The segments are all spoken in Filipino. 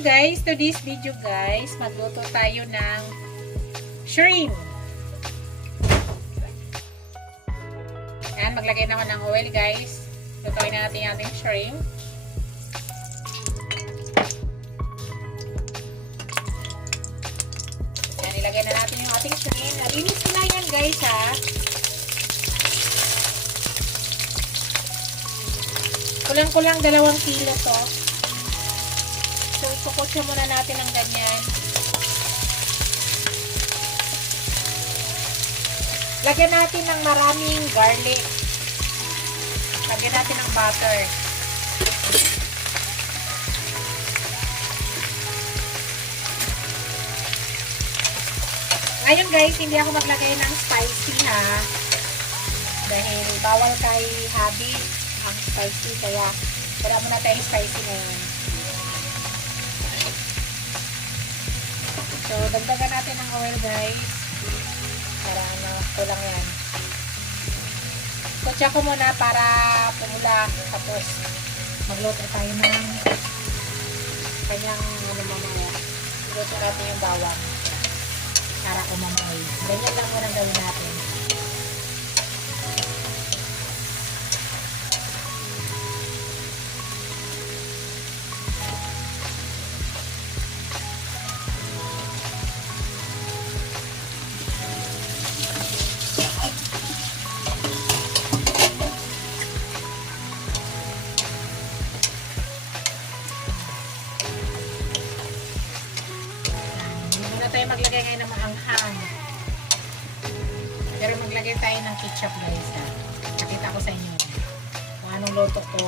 guys, to this video guys, magluto tayo ng shrimp. Yan, maglagay na ako ng oil guys. Lutuin na natin yung ating shrimp. Yan, ilagay na natin yung ating shrimp. Nalinis ko na yan guys ha. Kulang-kulang 2 kilo to. So, ikukutsa muna natin ng ganyan. Lagyan natin ng maraming garlic. Lagyan natin ng butter. Ngayon guys, hindi ako maglagay ng spicy ha. Dahil bawal kay hubby ang spicy. Kaya wala muna tayong spicy ngayon. So, dagdagan natin ng oil guys. Para kulang yan. Kutsa ko muna para pumula. Tapos, magluto tayo ng kanyang mamaya. Luto natin yung bawang. Para umamoy. Ganyan lang muna gawin natin. Tayo maglagay ngayon ng maanghang. Pero maglagay tayo ng ketchup guys ha. Nakita ko sa inyo kung anong luto ko.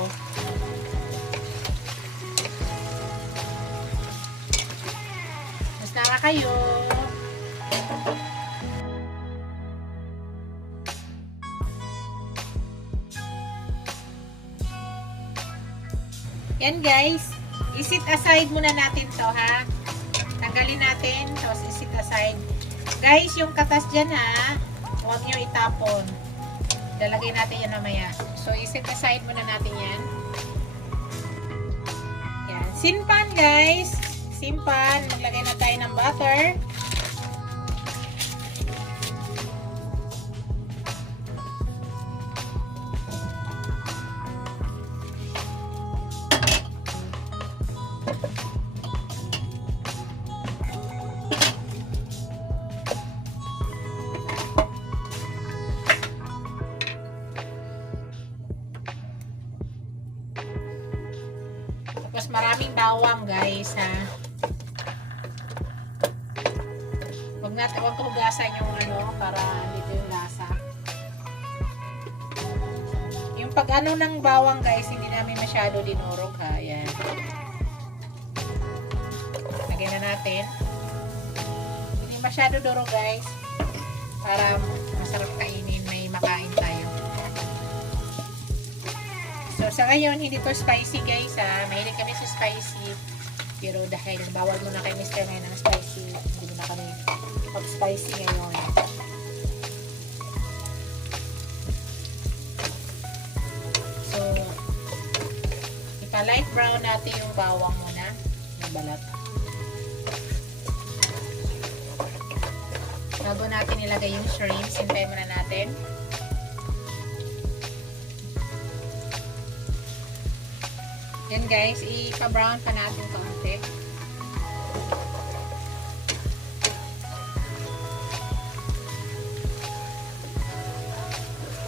Basta nga kayo. Yan guys, isit aside muna natin to ha. Tanggalin natin, tapos isit aside. Guys, yung katas dyan ha, huwag nyo itapon. Lalagay natin yan mamaya. So, isit aside muna natin yan. Yan. Sinpan guys. Sinpan. Maglagay na tayo ng butter. Tapos maraming bawang guys ha. Huwag ko hugasan yung ano para dito yung lasa. Yung pag ano ng bawang guys, hindi namin masyado dinurog ha. Yan. Lagyan na natin. Hindi masyado durog guys. Para masarap kainin, may makain tayo. So, sa ngayon, hindi to spicy guys ha. Mahilig kami sa spicy. Pero dahil bawal muna kay Mr. ngayon ng spicy, hindi muna kami mag-spicy ngayon. So, ipa-light brown natin yung bawang muna. Yung balat. Bago natin ilagay yung shrimp, sintayin muna natin. Yan guys, ipa-brown pa natin kaunti.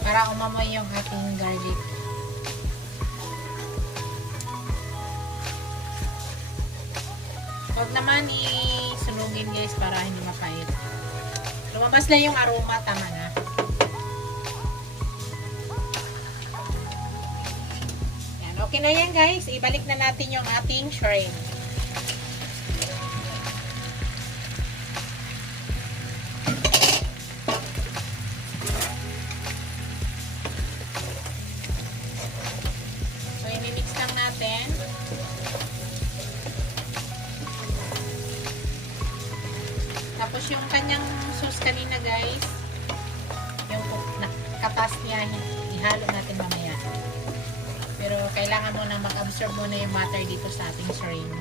Para umamoy yung ating garlic. Huwag naman isunugin guys para hindi mapait. Lumabas lang yung aroma, tama na. Okay na yan guys, ibalik na natin yung ating shrimp. So, i-mix lang natin. Tapos yung kanyang sauce kanina guys, yung katas niya, ihalo natin mamaya. Pero kailangan mo na mag-absorb muna yung butter dito sa ating shrimp.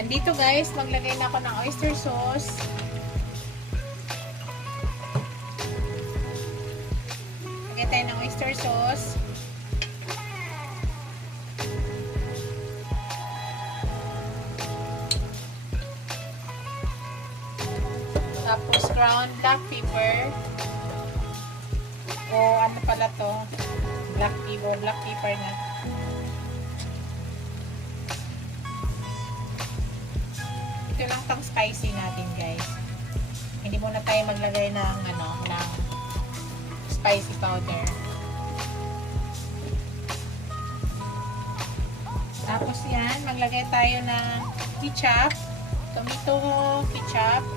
Andito guys, maglagay na ako ng oyster sauce. Lagay tayo ng oyster sauce. Tapos ground black pepper. O ano pala to? Black pepper na. Ito lang tong spicy natin, guys. Hindi muna tayo maglagay ng ng spicy powder. Tapos yan, maglagay tayo ng ketchup, tomato ketchup.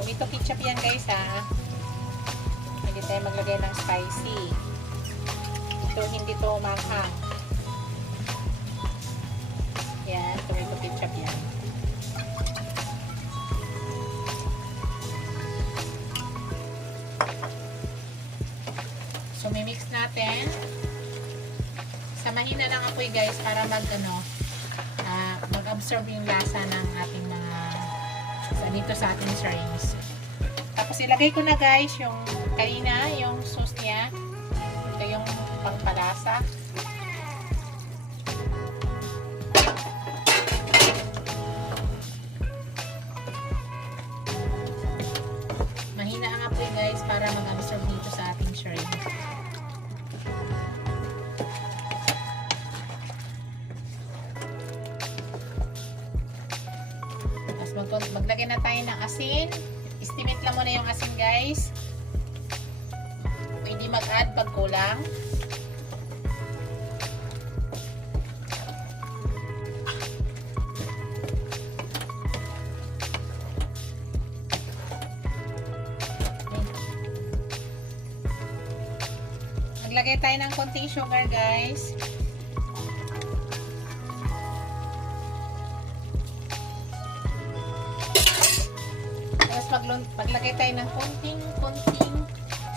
Tomato ketchup yan, guys, ha. Hindi tayo maglagay ng spicy. Ito, hindi to manghang. Yan, tomato ketchup yan. So, mimix natin. Samahin na lang apoy, guys, para mag-absorb yung lasa ng ating mga dito sa ating sardines. Tapos ilagay ko na, guys, yung kanina, yung sauce niya. Ito yung pangpalasa. Mahina ang apoy, guys, para mag-absorb dito sa ating sardines. Maglagay na tayo ng asin. Estimate lang muna yung asin, guys. Pwede mag-add pag kulang. Maglagay tayo ng konting sugar, guys. Maglagay tayo ng konting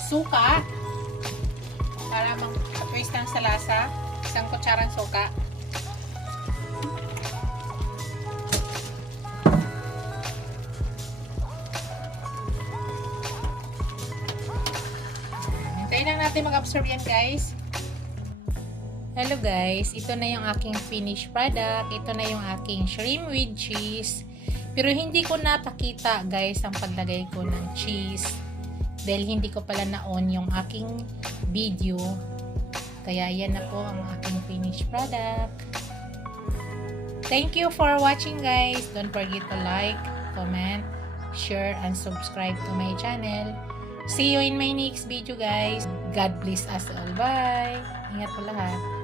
suka para mag-twist ng sa lasa. Isang kutsarang suka. Hintayin lang natin mag-absorb yan, guys. Hello, guys. Ito na yung aking finished product. Ito na yung aking shrimp with cheese. Pero hindi ko napakita, guys, ang paglagay ko ng cheese dahil hindi ko pala na-on yung aking video. Kaya yan na po ang aking finished product. Thank you for watching, guys. Don't forget to like, comment, share, and subscribe to my channel. See you in my next video, guys. God bless us all. Bye! Ingat po lahat.